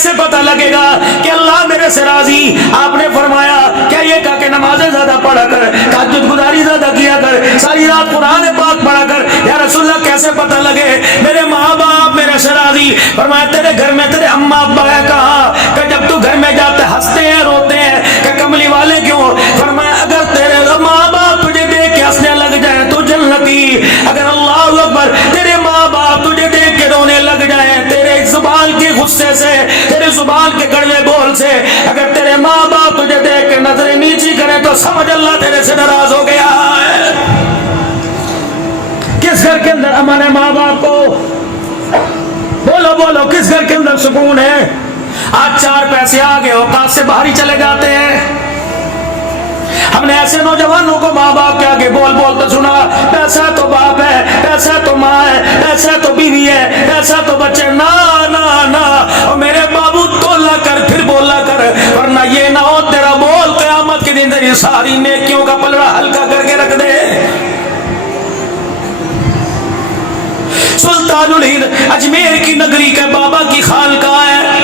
کیسے پتہ لگے گا کہ اللہ میرے سے راضی؟ آپ نے فرمایا کیا یہ کہا کہ نمازیں زیادہ پڑھا کر، تہجد گزاری زیادہ کیا کر، ساری رات قرآن پاک پڑھا کر۔ یا رسول اللہ کیسے پتہ لگے میرے ماں باپ میرے سے راضی؟ فرمایا تیرے گھر میں تیرے اماں ابا ہے کہاں کہ جب تو گھر میں جاتے ہنستے ہیں روتے ہیں کہ کملی والے کیوں؟ فرمایا اگر تیرے ماں باپ تجھے دیکھ کے ہنسنے لگ جائیں تو جنتی، اگر اللہ اکبر تیرے ماں باپ تجھے دیکھ کے رونے لگ جائیں تیرے زبان کے غصے سے، تیرے زبان کے کڑوے بول سے، اگر تیرے ماں باپ تجھے دیکھ کے نظریں نیچی کریں تو سمجھ اللہ تیرے سے ناراض ہو گیا ہے۔ کس گھر کے اندر امن ہے ماں باپ کو؟ بولو بولو، کس گھر کے اندر سکون ہے؟ آج 4 پیسے آگے اوقات سے باہر ہی چلے جاتے ہیں۔ ہم نے ایسے نوجوانوں کو ماں باپ کے آگے بول بول تو سنا، پیسہ تو باپ ہے، پیسہ تو ماں ہے، پیسہ تو بیوی ہے، پیسہ تو بچے۔ نا نا نا، اور میرے بابو تولا کر پھر بولا کر، ورنہ یہ نہ ہو تیرا بول قیامت کے دن تیری ساری نیکیوں کا پلڑا ہلکا کر کے رکھ دے۔ سلطان الہند اجمیر کی نگری کے بابا کی خانقاہ ہے۔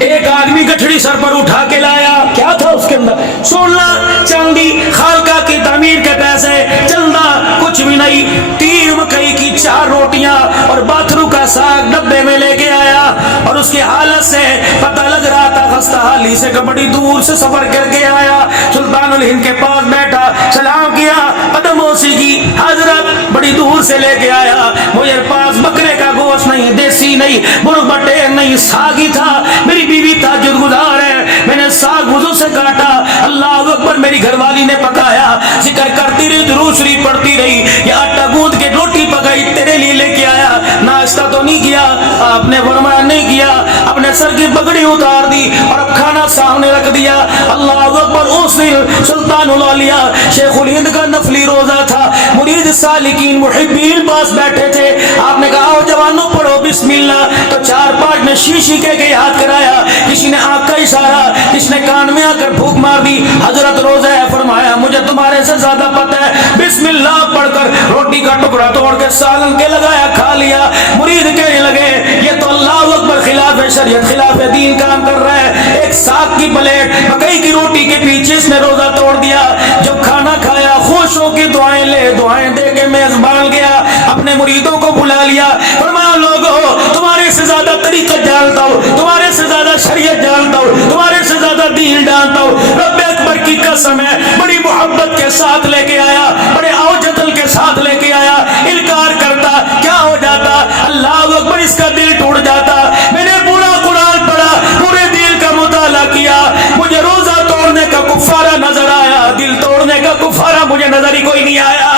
ایک آدمی گٹھڑی سر پر اٹھا کے لایا، کیا تھا اس کے اندر؟ سونا چاندی، خانقاہ کی تعمیر کے پیسے، چندہ کچھ بھی نہیں۔ 3 مکئی کی 4 روٹیاں اور باتھرو کا ساگ ڈبے میں لے کے آیا، اور اس کی حالت سے پتہ لگ رہا تھا خستہ حالی سے کہ بڑی دور سے سفر کر کے آیا۔ سلطان الہند کے پاس بیٹھا، سلام کیا، قدم بوسی کی، حضرت بڑی دور سے لے کے آیا، مجھے پاس بکرے کا گوشت نہیں، دیسی نہیں، بڑ بٹیر نہیں، ساگ ہی تھا۔ میری بیوی تہجد گزار ہے، میں نے ساگ وضو سے کاٹا، اللہ اکبر میری گھر والی نے پکایا، ذکر کرتی رہی، درود شریف پڑھتی رہی، یہ آٹا گوندھ کے روٹی پکائی تیرے لیے لے کے آیا، ناشتہ تو نہیں کیا؟ آپ نے فرمایا نہیں کیا۔ اپنے سر کی پگڑی اتار دی اور اب کھانا سامنے رکھ دیا۔ اللہ اکبر، اس دن سلطان الاولیاء شیخ الہند کا نفلی روزہ تھا، مرید سالکین محبین پاس بیٹھے تھے۔ آپ نے کہا آؤ جوانوں پڑھو بسم اللہ، تو 4-5 نے شیشی کے ہاتھ کرایا، کسی نے آنکھ کا اشارہ، کسی نے کان میں آ کر پھونک مار دی۔ حضرت روزہ ہے، فرمایا مجھے تمہارے سے زیادہ پتہ ہے، بسم اللہ پڑھ کر روٹی کا ٹکڑا توڑ کے سالن کے لگایا، کھا لیا۔ مرید کہنے لگے یہ تو اللہ اکبر خلاف شریعت خلاف دین کام کر رہا ہے، ایک ساگ کی پلیٹ مکئی کی روٹی کے پیچھے اس نے روزہ توڑ دیا۔ جب کھانا کھایا خوش ہو کے دعائیں لے دعائیں دے کے میزبان گیا، اپنے مریدوں کو بلا لیا، فرمایا لوگو تمہارے سے زیادہ طریقہ جانتا ہوں، تمہارے سے زیادہ شریعت جانتا ہوں، تمہارے سے زیادہ دین جانتا ہوں، رب اکبر کی قسم ہے، بڑی محبت کے ساتھ لے کے آیا، بڑے اوجتل کے ساتھ لے کے آیا، انکار کرتا کیا ہو جاتا؟ اللہ اکبر، اس کا دل ٹوٹ جاتا۔ میں نے پورا قرآن پڑھا، پورے دل کا مطالعہ کیا، مجھے روزہ توڑنے کا کفارہ نظر آیا، دل توڑنے کا کفارہ مجھے نظر ہی کوئی نہیں آیا۔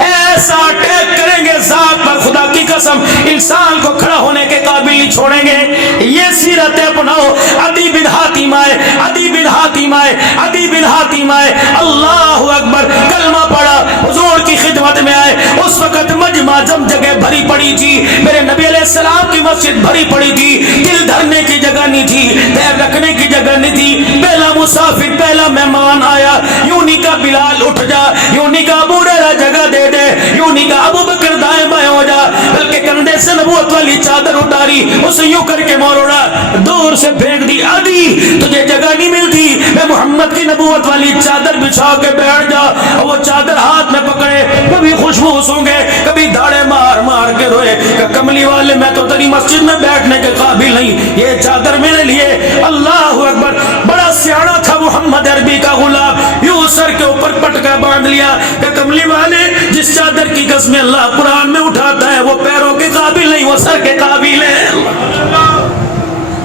ایسا اٹیک کریں گے ذات پر، خدا کی قسم انسان کو کھڑا ہونے کے قابل نہیں چھوڑیں گے۔ یہ سیرت اپناؤ۔ عدی بن حاتم آئے، عدی بن حاتم آئے، عدی بن حاتم آئے، اللہ اکبر، کلمہ پڑھا، حضور کی خدمت میں آئے۔ اس وقت مجمع جم جگہ بھری پڑی تھی، میرے نبی علیہ السلام کی مسجد بھری پڑی تھی، دل دھرنے کی جگہ نہیں تھی، پیر رکھنے کی جگہ نہیں تھی۔ پہلا مسافر، پہلا مہمان آیا، یوں نہیں کہا بلال اٹھ جا، یوں نہیں کہا ابو ہریرہ جگہ دے دے، یوں نہیں کہا ابو بکر دائیں بائیں ہو جا، بلکہ کندھے سے نبوت والی چادر اتاری، اسے یوں کر کے موڑا، دور سے پھینک دی۔ عدی تجھے جگہ نہیں ملتی، میں محمد کی نبوت والی چادر بچھا کے بیٹھ جا۔ اور وہ چادر ہاتھ میں پکڑے، کبھی خوشبو سونگے، کبھی داڑے مار مار کے روئے کہ کملی والے میں تو تیری مسجد میں بیٹھنے کے قابل نہیں، یہ چادر میرے لیے۔ اللہ اکبر، بڑا سیاڑا تھا محمد عربی کا غلام، یوں سر کے اوپر پٹکا باندھ لیا کہ کملی والے جس چادر کی قسم اللہ قرآن میں اٹھاتا ہے وہ پیروں کے قابل نہیں، وہ سر کے قابل ہے۔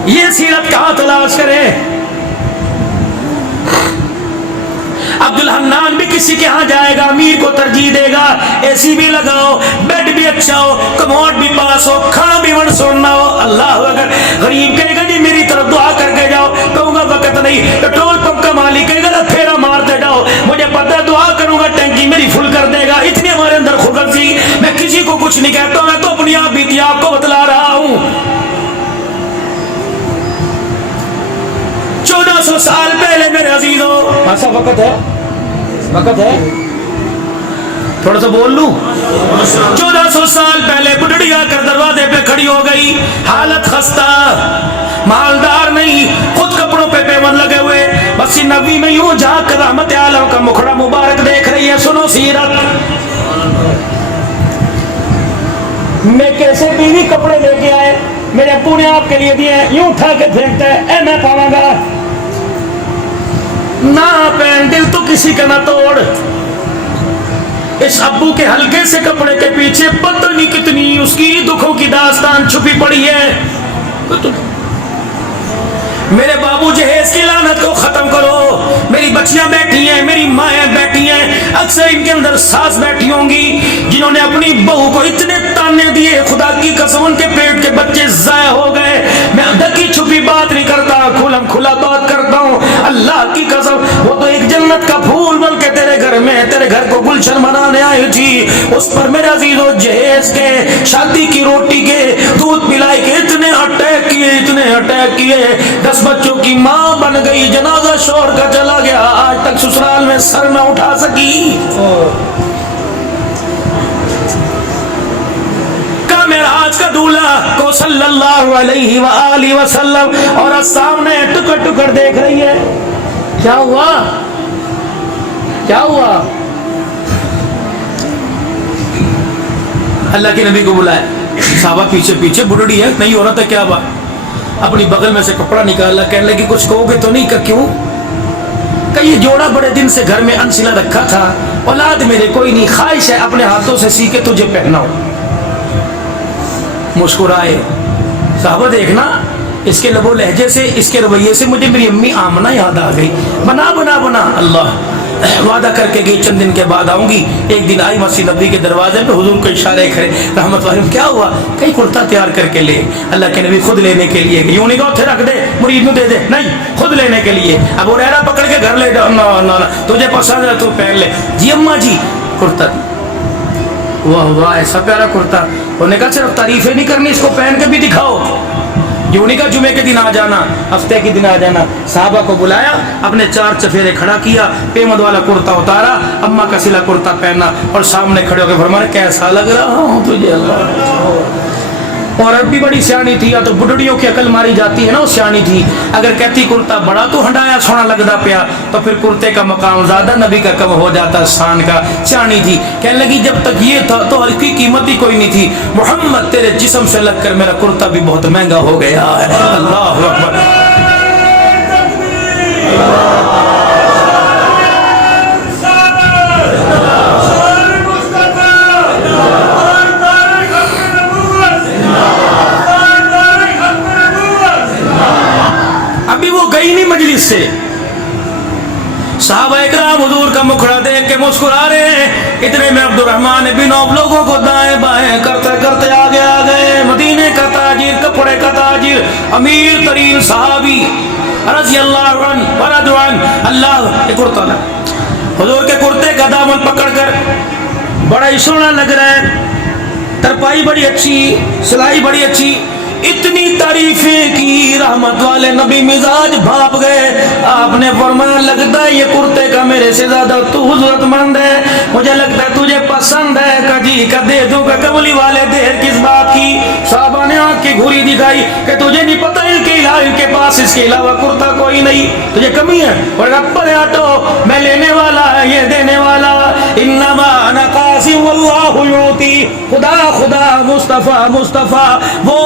یہ سیرت کہاں تلاش کرے؟ عبد الحنان بھی کسی کے ہاں جائے گا، امیر کو ترجیح دے گا، اے سی بھی لگاؤ، بیڈ بھی اچھا ہو، کموڈ بھی پاس ہو، کھانا بھی ون سوننا ہو۔ اللہ اگر غریب کہے گا جی میری طرف دعا کر کے جاؤ، کہوں گا وقت نہیں۔ پیٹرول پمپ کا مالک کہے گا پھیرا مارتے جاؤ، مجھے پتہ ہے دعا کروں گا ٹینکی میری فل کر دے گا۔ اتنی ہمارے اندر خلق تھی۔ میں کسی کو کچھ نہیں کہتا، میں تو اپنی آپ بیتی آپ کو بتلا رہا ہوں۔ 1400 سال پہلے میرے عزیزوں، ایسا وقت ہے، وقت ہے، تھوڑا سا بول لوں. 1400 سال پہلے بڈڑی آ کر دروازے پہ کھڑی ہو گئی، حالت خستہ، مالدار نہیں، خود کپڑوں پہ پیون لگے ہوئے، بس نبی میں یوں جھانک کر رحمت عالم کا مکھڑا مبارک دیکھ رہی ہے. سنو سیرت میں کیسے بیوی کپڑے لے کے آئے، میرے ابو نے آپ کے لیے دیے، یوں اٹھا کے پھینکتا ہے، اے میں پاواں گا نہ پہن، دل تو کسی کا نہ توڑ. اس ابو کے ہلکے سے کپڑے کے پیچھے پتہ نہیں کتنی اس کی دکھوں کی داستان چھپی پڑی ہے. میرے بابو جہیز کی لعنت کو ختم کرو. میری بچیاں بیٹھی ہیں، میری مائیں بیٹھی ہیں، اکثر ان کے اندر ساس بیٹھی ہوں گی جنہوں نے اپنی بہو کو اتنے تانے دیے، خدا کی قسم ان کے پیٹ کے بچے ضائع ہو گئے. میں ڈکی چھپی بات نہیں کرتا، کھلم کھلا بات کرتا ہوں. اللہ کی قسم وہ تو ایک جنت کا پھول بن کے تیرے گھر میں، تیرے گھر کو گلشن بنانے آئی تھی، اس پر میرے عزیزو جہیز کے شادی کی روٹی کے دودھ پلائی کے اتنے اٹیک کیے، اتنے اٹیک کیے. 10 بچوں کی ماں بن گئی، جنازہ شوہر کا چلا گیا، آج تک سسرال میں سر نہ اٹھا سکی. معراج کا دولہا کو صلی اللہ علیہ وآلہ وسلم اور سامنے ٹکڑ ٹکڑ دیکھ رہی ہے. کیا ہوا، کیا ہوا؟ اللہ کے نبی کو بلایا، صحابہ پیچھے پیچھے، بڑھڑی ہے نہیں ہو رہا تھا، کیا بات؟ اپنی بغل میں سے کپڑا نکالا، کہنے لگی کچھ کہو گے تو نہیں؟ کہ کیوں؟ کہ یہ جوڑا بڑے دن سے گھر میں انسلا رکھا تھا، اولاد میرے کوئی نہیں، خواہش ہے اپنے ہاتھوں سے سی کے تجھے پہناؤ. مسکرائے. صحابہ دیکھنا اس کے لب و لہجے سے، اس کے رویے سے مجھے میری امی آمنہ یاد آ گئی. بنا بنا بنا اللہ وعدہ کر کے گئی چند دن کے بعد آؤں گی. ایک دن آئی مسجد نبوی کے دروازے پہ، حضور کو اشارے کرے رحمت اللہ، کیا ہوا؟ کئی کرتا تیار کر کے لے. اللہ کے نبی خود لینے کے لیے، یوں نہیں کہ اتھے رکھ دے مرید نو دے دے، نہیں، خود لینے کے لیے. اب وہ ریڑا پکڑ کے گھر لے جاؤ، نہ تجھے پسند ہے تو پہن لے. جی اماں جی کرتا، واہ واہ ایسا پیارا کرتا. انہوں نے کہا صرف تعریفیں نہیں کرنی، اس کو پہن کے بھی دکھاؤ. یوں نہیں کہا جمعے کے دن آ جانا، ہفتے کے دن آ جانا. صحابہ کو بلایا، اپنے 4 چفیرے کھڑا کیا، پیمد والا کرتا اتارا، اماں کا سلا کرتا پہنا اور سامنے کھڑے ہو کے فرمایا کیسا لگ رہا ہوں تجھے اللہ. عورت بھی بڑی سیانی تھی، یا تو بڈڑیوں کی عقل ماری جاتی ہے نا، وہ سیانی تھی. اگر کہتی کرتا بڑا تو ہنڈایا سونا لگتا پیا، تو پھر کرتے کا مقام زیادہ نبی کا کم ہو جاتا شان کا. سیانی تھی، کہنے لگی جب تک یہ تھا تو اس کی قیمت ہی کوئی نہیں تھی. محمد تیرے جسم سے لگ کر میرا کرتا بھی بہت مہنگا ہو گیا ہے. اللہ اکبر. مجلس سے صحابہ اکرام حضور کا مکھڑا دیکھ کے مسکرا رہے ہیں. اتنے میں عبد الرحمن بن عوف لوگوں کو دائیں بائیں کرتے کرتے آگے آ گئے. مدینے کا تاجر، کپڑے کا تاجر، امیر ترین صحابی رضی اللہ عنہ ورضوا عنہ. اللہ کرتا نا حضور کے کرتے کا دامن پکڑ کر، بڑا ہی سونا لگ رہا ہے، ترپائی بڑی اچھی، سلائی بڑی اچھی. اتنی تعریفیں کی، رحمت والے نبی مزاج بھاپ گئے. آپ نے فرمایا لگتا ہے یہ کرتے کا میرے سے زیادہ تو حضرت مند ہے، مجھے لگتا ہے تجھے پسند ہے. کجی کا دے دوں کا کملی والے دیر کس بات کی؟ صحابہ نے آنکھ کی گھوری دکھائی کہ تجھے نہیں پتہ ان کے علاوہ، ان کے پاس اس کے علاوہ کرتا کوئی نہیں، تجھے کمی ہے. اور رب نے آٹو میں لینے والا ہے، یہ دینے والا. انما انا قاسم واللہ یعطی. خدا خدا، مصطفیٰ مصطفیٰ، وہ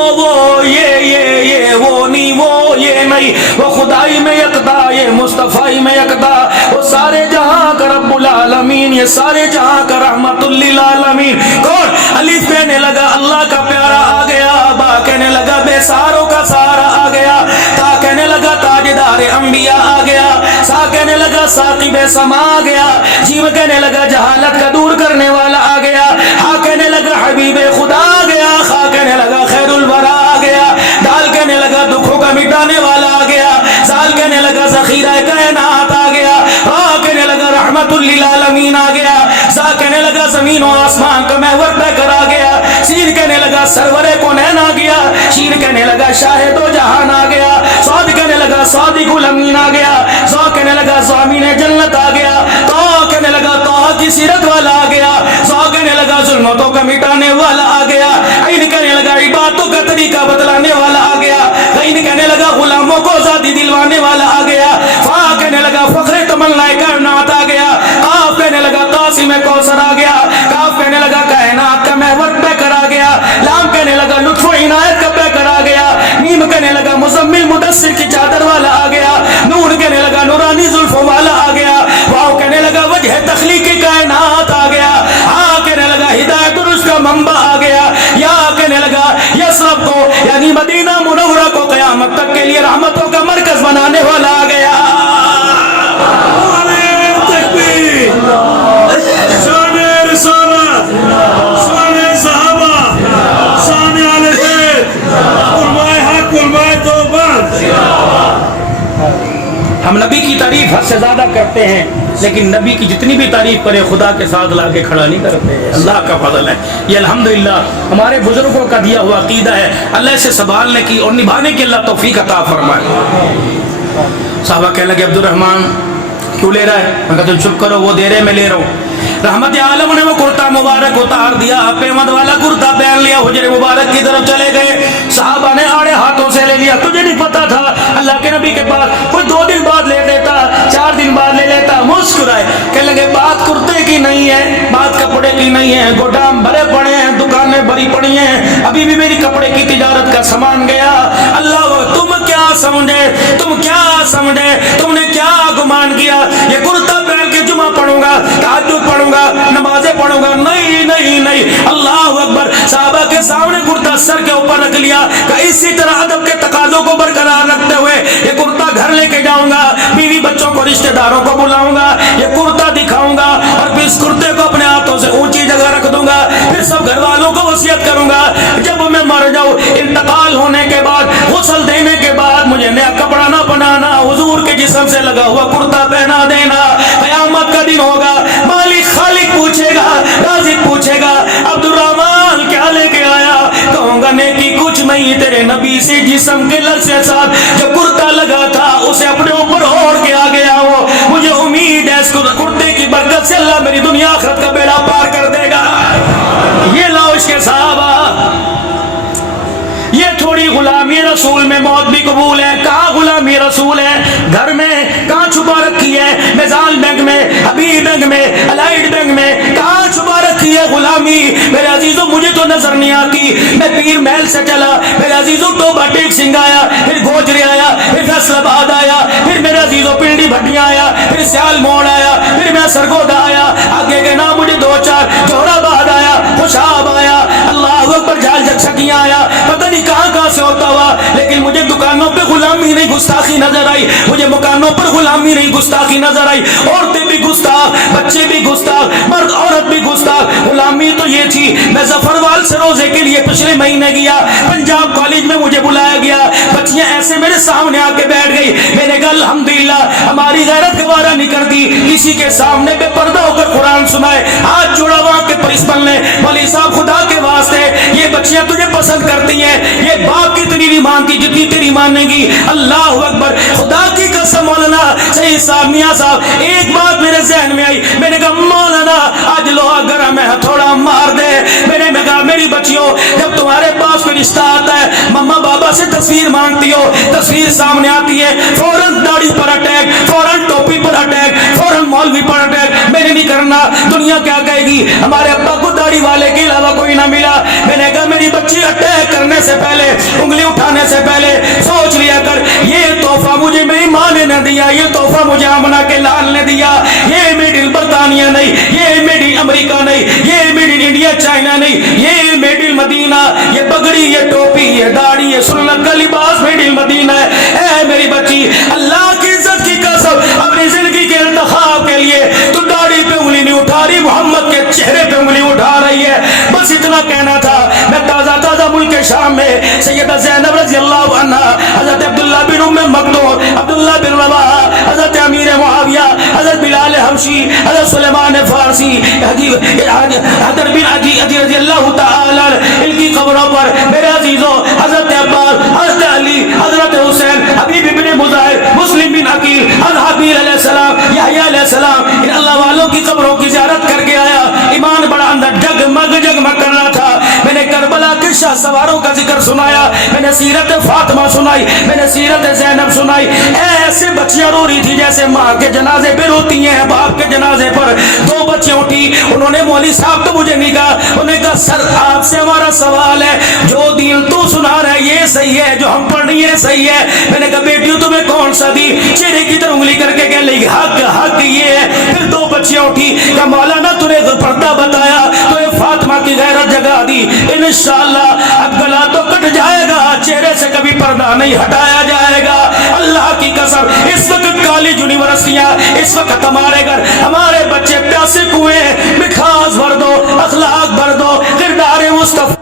یہ وہ نہیں، وہ یہ نہیں، وہ خدائی میں یکتا، یہ مصطفی میں یکتا. وہ سارے جہاں کا رب العالمین، یہ سارے جہاں کا رحمت للعالمین. کون؟ الف کہنے لگا اللہ کا پیارا آ گیا، با کہنے لگا بے سہاروں کا سہارا آ گیا، تا کہنے لگا تاجدار انبیاء آ گیا، سا کہنے لگا ثاقب سما آ گیا، جیم کہنے لگا جہالت کا دور کرنے والا آ گیا، ہا کہنے لگا حبیب خدا آ گیا، خا کہنے لگا خیر الورا آ گیا، دال کہنے لگا دکھوں کا مٹانے والا آ گیا، زال کہنے لگا ذخیرہ کائنات آ گیا، را کہنے لگا رحمت للعالمین آ گیا، زا کہنے لگا زمین و آسمان کا محور بہ کر آ گیا، سین کہنے لگا سرور کونین آ گیا، شین کہنے لگا شاہد و جہان آ گیا، صاد کہنے لگا صادق الامین آ گیا، زا کہنے لگا ضامین جنت آ گیا، تا کہنے لگا طه کی سیرت والا آ گیا، ظلمتوں کا مٹانے والا آ گیا، عین کہنے لگا عبادتوں کا طریقہ بتلانے والا آ گیا، عین کہنے لگا غلاموں کو آزادی دلوانے والا آ گیا، فا کہنے لگا فخر تمنا کائنات آ گیا، قاف کہنے لگا قاسم کوثر آ گیا، کاف کہنے لگا کائنات کا محور پیکر آ گیا، لام کہنے لگا لطف و عنایت کا پیکر آ گیا، میم کہنے لگا مزمل مدثر کی چادر والا آ گیا، نون کہنے لگا نورانی زلفوں والا آ گیا، واو کہنے لگا وجہ تخلیق کائنات آ گیا، ہاں کہنے لگا ہدایت اور اس کا منبع آ گیا، یا کہنے لگا یثرب کو یعنی مدینہ منورہ کو قیامت تک کے لیے رحمتوں کا مرکز بنانے والا آ گیا۔ شان رسالت، شان صحابہ، شان اہل بیت، علماء حق، علماء دیوبند۔ ہم نبی کی تعریف حد سے زیادہ کرتے ہیں، لیکن نبی کی جتنی بھی تعریف کرے خدا کے ساتھ لا کے کھڑا نہیں کرتے، اللہ کا فضل ہے یہ، الحمدللہ ہمارے بزرگوں کا دیا ہوا عقیدہ ہے، اللہ سے سنبھالنے کی اور نبھانے کی اللہ توفیق عطا فرمائے۔ صحابہ کہنے لگے عبد الرحمن کیوں لے رہا ہے؟ میں کہا تم چپ کرو، وہ دے رہے میں لے رہا ہوں۔ رحمت عالم نے وہ کرتا مبارک اتار دیا، پیمد والا کرتا پہن لیا، حجر مبارک کی طرف چلے گئے، صحابہ نے آڑے ہاتھوں سے لے لیا، تجھے نہیں پتا تھا اللہ کے نبی کے پاس کوئی 2 دن بعد لے لیتا، 4 دن بعد لے لیتا، مسکرائے، کہنے لگے بات کرتے کی نہیں ہے، بات کپڑے کی نہیں ہے، گودام بھرے پڑے ہیں، دکانیں بھری پڑی ہیں، ابھی بھی میری کپڑے کی تجارت کا سامان گیا، اللہ تم کیا سمجھے، تم کیا سمجھے، تم نے کیا گمان کیا یہ کرتا پہن کے جمعہ پڑھوں گا، تہجد پڑھوں گا، نمازیں پڑھوں گا؟ نہیں نہیں نہیں، اللہ اکبر۔ صحابہ کے سامنے کرتا سر کے اوپر رکھ لیا کہ اسی طرح ادب کے تقاضوں کو برقرار رکھتے ہوئے یہ کرتا گھر لے کے جاؤں گا، بیوی بچوں کو رشتہ داروں کو بلاؤں گا، یہ کرتا دکھاؤں گا اور پھر اس کرتے کو اپنے ہاتھوں سے اونچی جگہ رکھ دوں گا، پھر سب گھر والوں کو وصیت کروں گا جب میں مر جاؤں انتقال ہونے کے بعد غسل دینے کے بعد مجھے نیا کپڑا نہ بنانا، حضور کے جسم سے لگا ہوا کرتا پہنا دینا۔ قیامت کا دن ہوگا، مالک خالق پوچھے گا، رازق پوچھے گا عبد الرحمن کیا لے کے آیا؟ کہوں گا نیکی کچھ نہیں، تیرے نبی سے جسم کے لگ سے ساتھ جو کرتا لگا تھا اسے اپنے اوپر اوڑھ کے آ گیا ہو، مجھے امید ہے اس کرتے کی برکت سے اللہ میری دنیا آخرت کا بیڑا پار کر دے گا۔ یہ لاؤ اس کے صحابہ، یہ تھوڑی غلامی رسول میں موت بھی قبول ہے۔ کہاں غلامی رسول ہے؟ گھر میں کہاں چھپا رکھی ہے؟ میزال بینک میں، حبیب بینک میں، الائٹ بینک میں، کہاں چھپا رکھی ہے غلامی؟ میرے عزیزوں مجھے تو نظر نہیں آتی، میں پیر محل سے چلا، میرے عزیزوں ٹوبہ ٹیک سنگھ آیا، پھر گوجرے آیا، پھر فیصل آباد آیا، پھر میرے عزیزوں پنڈی بھٹیاں آیا، پھر سیال موڑ آیا، پھر میں سرگودا آیا، آگے کے نام مجھے 2-4 جوہر آباد آیا، خوشاب آیا، اللہ اکبر، جھال جھکسکیاں آیا، پتہ نہیں کہاں سے ہوتا ہوا، لیکن مجھے دکانوں پہ غلامی نہیں گستاخی نظر آئی، مجھے مکانوں پر غلامی نہیں گستاخی نظر آئی، عورتیں بھی گستاخ، بچے بھی گستاخ، مرد عورت بھی گستاخ۔ غلامی تو یہ تھی، میں ظفروال سے روزے کے لیے پچھلے مہینے گیا، پنجاب کالج میں مجھے بلایا گیا، بچیاں ایسے میرے سامنے آ کے بیٹھ گئی، میں نے کہا الحمدللہ ہماری غیرت گوارا نہیں کرتی کسی کے سامنے بے پردہ ہو کر قرآن سنائے، ہاتھ جوڑا وہاں کے پرنسپل نے، مولوی صاحب خدا کے واسطے یہ بچیاں تجھے پسند کرتی ہیں، یہ باپ کی اتنی نہیں مانتی جتنی تیری ماننے گی، اللہ اکبر، خدا کی قسم مولانا صحیح صاحب، میاں صاحب، ایک بات میرے ذہن میں آئی، میں نے کہا مولانا آج لوہا گرم ہے ہتھوڑا مار دے، میں نے کہا میری بچیوں جب تمہارے پاس کوئی رشتہ آتا ہے، مما بابا سے تصویر مانگتی ہو، تصویر سامنے آتی ہے، فوراً داڑھی پر اٹیک، فوراً ٹوپی پر اٹیک، فوراً مولوی پر اٹیک، میں نے نہیں کرنا، دنیا کیا کہے گی، ہمارے ابا کو داڑھی والے کے علاوہ کوئی نہ ملا، میں نے کہا میری بچی اٹیک کرنے سے پہلے، انگلی اٹھانے سے پہلے سوچ لیا کر، یہ تحفہ مجھے میری ماں نے نہ دیا، یہ تحفہ مجھے آمنہ کے لال نے دیا، یہ میڈ ان برطانیہ نہیں، یہ میڈ ان امریکہ نہیں، یہ میڈ ان انڈیا چائنا نہیں، یہ میڈ ان مدینہ، یہ پگڑی، یہ ٹوپی، یہ داڑھی، یہ سنت کا لباس میڈ ان مدینہ ہے۔ اے میری بچی، اللہ کی عزت کی قسم اپنی زندگی کے انتخاب کے لیے تو داڑھی پہ انگلی نہیں اٹھا رہی، محمد کے چہرے پہ انگلی اٹھا رہی ہے، بس اتنا کہنا تھا۔ میں تازہ ملک شام میں سیدہ زینب رضی اللہ عنہا، حضرت عبداللہ بن ام مکتوم، عبداللہ بن رواحہ، حضرت امیر معاویہ، حضرت بلال حبشی، حضرت سلیمان فارسی، حضرت بن عدی رضی اللہ تعالی ان کی قبروں پر میرے عزیزوں حضرت عباس، حضرت علی، حضرت حسین، حبیب بن مظاہر، مسلم بن عقیل، حضرت حبیل علیہ السلام، یحییٰ علیہ السلام، ان اللہ والوں کی قبروں کی زیارت کر کے آیا، ایمان بڑا اندر جگمگ کے شاہ سواروں کا ذکر سنایا، میں نے سیرت فاطمہ سنائی، میں نے سیرت زینب سنائی. ایسے بچیاں رو رہی تھی جیسے ماں کے جنازے پہ روتی ہیں باپ کے جنازے پر. دو بچیاں اٹھی، انہوں نے مولوی صاحب تو مجھے نہیں کہا، انہوں نے کہا سر آپ سے ہمارا سوال ہے، جو دین تو سنا رہا ہے یہ صحیح ہے، جو ہم پڑھ رہی ہے صحیح ہے. میں نے کہا بیٹیوں تمہیں کون سا دی؟ چہرے کی طرف انگلی کر کے کہنے لگی حق حق یہ ہے. پھر دو بچیاں اٹھی، کہا مولانا تو نے پردہ بتایا تو یہ فاطمہ کی غیرت جگا دی. انشاءاللہ اب گلا تو کٹ جائے گا، چہرے سے کبھی پردہ نہیں ہٹایا جائے گا. اللہ کی قسم اس وقت کالج یونیورسٹیاں، اس وقت ہمارے گھر ہمارے بچے پیاسے کنویں، مٹھاس بھر دو، اخلاق بھر دو، کردار مصطفیٰ